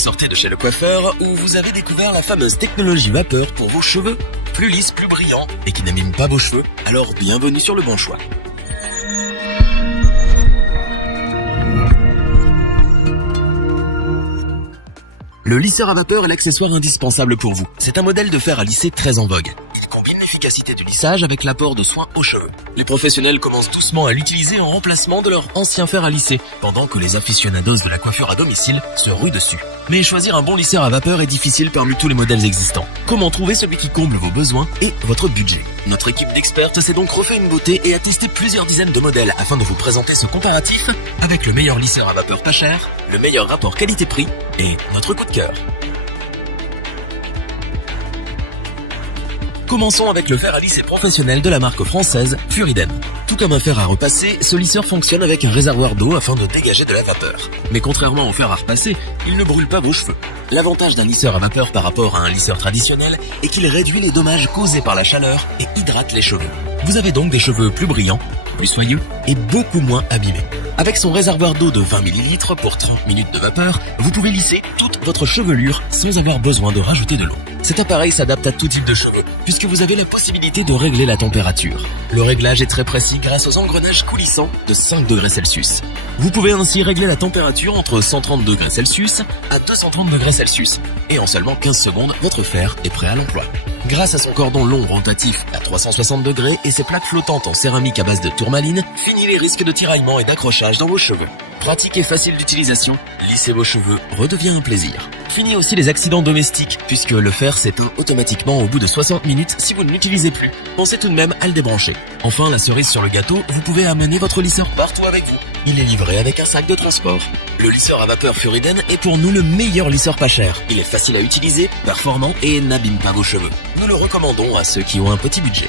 sortez de chez le coiffeur où vous avez découvert la fameuse technologie vapeur pour vos cheveux, plus lisses, plus brillants et qui n'abîment pas vos cheveux, alors bienvenue sur le bon choix. Le lisseur à vapeur est l'accessoire indispensable pour vous. C'est un modèle de fer à lisser très en vogue. Il combine l'efficacité du lissage avec l'apport de soins aux cheveux. Les professionnels commencent doucement à l'utiliser en remplacement de leur ancien fer à lisser, pendant que les aficionados de la coiffure à domicile se ruent dessus. Mais choisir un bon lisseur à vapeur est difficile parmi tous les modèles existants. Comment trouver celui qui comble vos besoins et votre budget? Notre équipe d'experts s'est donc refait une beauté et a testé plusieurs dizaines de modèles afin de vous présenter ce comparatif avec le meilleur lisseur à vapeur pas cher, le meilleur rapport qualité-prix et notre coup de cœur. Commençons avec le fer à lisser professionnel de la marque française Furiden. Tout comme un fer à repasser, ce lisseur fonctionne avec un réservoir d'eau afin de dégager de la vapeur. Mais contrairement au fer à repasser, il ne brûle pas vos cheveux. L'avantage d'un lisseur à vapeur par rapport à un lisseur traditionnel est qu'il réduit les dommages causés par la chaleur et hydrate les cheveux. Vous avez donc des cheveux plus brillants, plus soyeux et beaucoup moins abîmés. Avec son réservoir d'eau de 20 ml pour 30 minutes de vapeur, vous pouvez lisser toute votre chevelure sans avoir besoin de rajouter de l'eau. Cet appareil s'adapte à tout type de cheveux, puisque vous avez la possibilité de régler la température. Le réglage est très précis grâce aux engrenages coulissants de 5 degrés Celsius. Vous pouvez ainsi régler la température entre 130 degrés Celsius à 230 degrés Celsius. Et en seulement 15 secondes, votre fer est prêt à l'emploi. Grâce à son cordon long rotatif à 360 degrés et ses plaques flottantes en céramique à base de tourmaline, fini les risques de tiraillement et d'accrochage dans vos cheveux. Pratique et facile d'utilisation, lisser vos cheveux redevient un plaisir. Fini aussi les accidents domestiques, puisque le fer s'éteint automatiquement au bout de 60 minutes si vous ne l'utilisez plus. Pensez tout de même à le débrancher. Enfin, la cerise sur le gâteau, vous pouvez amener votre lisseur partout avec vous. Il est livré avec un sac de transport. Le lisseur à vapeur Furiden est pour nous le meilleur lisseur pas cher. Il est facile à utiliser, performant et n'abîme pas vos cheveux. Nous le recommandons à ceux qui ont un petit budget.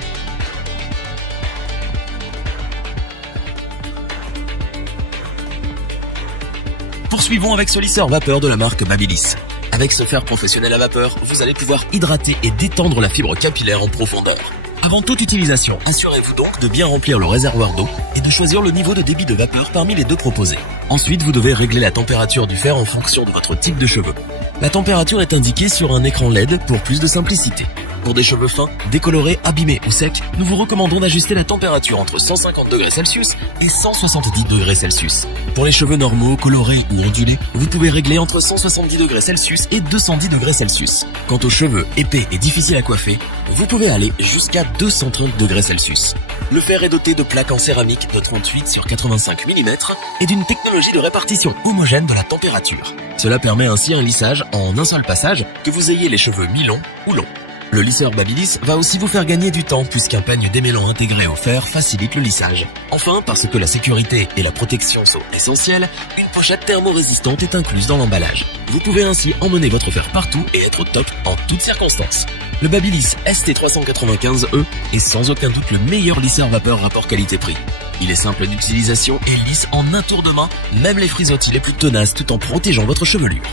Poursuivons avec ce lisseur vapeur de la marque Babyliss. Avec ce fer professionnel à vapeur, vous allez pouvoir hydrater et détendre la fibre capillaire en profondeur. Avant toute utilisation, assurez-vous donc de bien remplir le réservoir d'eau et de choisir le niveau de débit de vapeur parmi les deux proposés. Ensuite, vous devez régler la température du fer en fonction de votre type de cheveux. La température est indiquée sur un écran LED pour plus de simplicité. Pour des cheveux fins, décolorés, abîmés ou secs, nous vous recommandons d'ajuster la température entre 150 degrés Celsius et 170 degrés Celsius. Pour les cheveux normaux, colorés ou ondulés, vous pouvez régler entre 170 degrés Celsius et 210 degrés Celsius. Quant aux cheveux épais et difficiles à coiffer, vous pouvez aller jusqu'à 230 degrés Celsius. Le fer est doté de plaques en céramique de 38 sur 85 mm et d'une technologie de répartition homogène de la température. Cela permet ainsi un lissage en un seul passage, que vous ayez les cheveux mi-longs ou longs. Le lisseur Babyliss va aussi vous faire gagner du temps puisqu'un peigne démêlant intégré au fer facilite le lissage. Enfin, parce que la sécurité et la protection sont essentielles, une pochette thermorésistante est incluse dans l'emballage. Vous pouvez ainsi emmener votre fer partout et être au top en toutes circonstances. Le Babyliss ST395E est sans aucun doute le meilleur lisseur vapeur rapport qualité-prix. Il est simple d'utilisation et lisse en un tour de main, même les frisottis les plus tenaces tout en protégeant votre chevelure.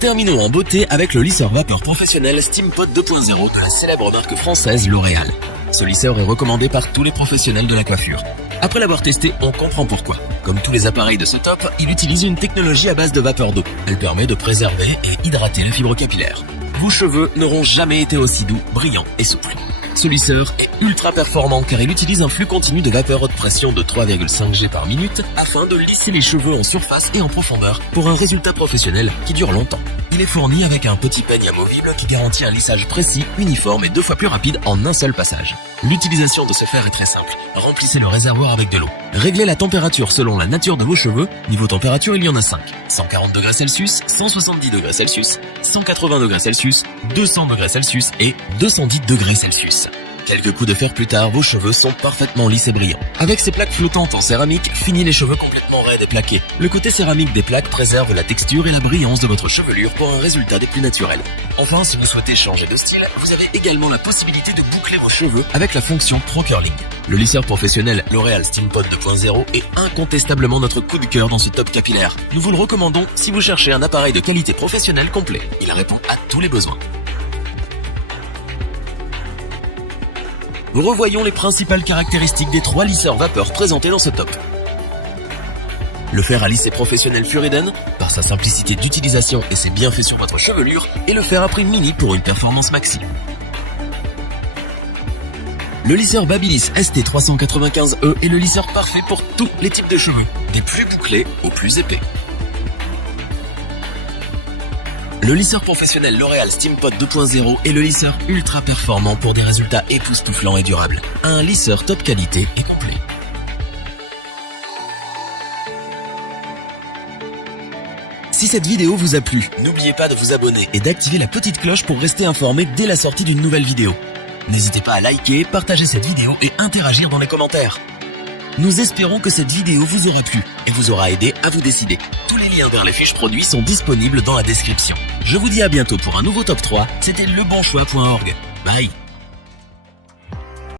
Terminons en beauté avec le lisseur vapeur professionnel Steampod 2.0 de la célèbre marque française L'Oréal. Ce lisseur est recommandé par tous les professionnels de la coiffure. Après l'avoir testé, on comprend pourquoi. Comme tous les appareils de ce top, il utilise une technologie à base de vapeur d'eau. Elle permet de préserver et hydrater la fibre capillaire. Vos cheveux n'auront jamais été aussi doux, brillants et souples. Ce lisseur est ultra performant car il utilise un flux continu de vapeur haute pression de 3,5 G par minute afin de lisser les cheveux en surface et en profondeur pour un résultat professionnel qui dure longtemps. Il est fourni avec un petit peigne amovible qui garantit un lissage précis, uniforme et 2 fois plus rapide en un seul passage. L'utilisation de ce fer est très simple. Remplissez le réservoir avec de l'eau. Réglez la température selon la nature de vos cheveux. Niveau température, il y en a 5. 140 degrés Celsius, 170 degrés Celsius, 180 degrés Celsius, 200 degrés Celsius et 210 degrés Celsius. Quelques coups de fer plus tard, vos cheveux sont parfaitement lisses et brillants. Avec ces plaques flottantes en céramique, fini les cheveux complètement raides et plaqués. Le côté céramique des plaques préserve la texture et la brillance de votre chevelure pour un résultat des plus naturels. Enfin, si vous souhaitez changer de style, vous avez également la possibilité de boucler vos cheveux avec la fonction Pro Curling. Le lisseur professionnel L'Oréal Steampod 2.0 est incontestablement notre coup de cœur dans ce top capillaire. Nous vous le recommandons si vous cherchez un appareil de qualité professionnelle complet. Il répond à tous les besoins. Revoyons les principales caractéristiques des 3 lisseurs vapeur présentés dans ce top. Le fer à lisser professionnel Furiden, par sa simplicité d'utilisation et ses bienfaits sur votre chevelure, et le fer à prime mini pour une performance maxi. Le lisseur Babyliss ST395E est le lisseur parfait pour tous les types de cheveux, des plus bouclés aux plus épais. Le lisseur professionnel L'Oréal Steampod 2.0 est le lisseur ultra performant pour des résultats époustouflants et durables. Un lisseur top qualité et complet. Si cette vidéo vous a plu, n'oubliez pas de vous abonner et d'activer la petite cloche pour rester informé dès la sortie d'une nouvelle vidéo. N'hésitez pas à liker, partager cette vidéo et interagir dans les commentaires. Nous espérons que cette vidéo vous aura plu et vous aura aidé à vous décider. Tous les liens vers les fiches produits sont disponibles dans la description. Je vous dis à bientôt pour un nouveau top 3, c'était lebonchoix.org. Bye.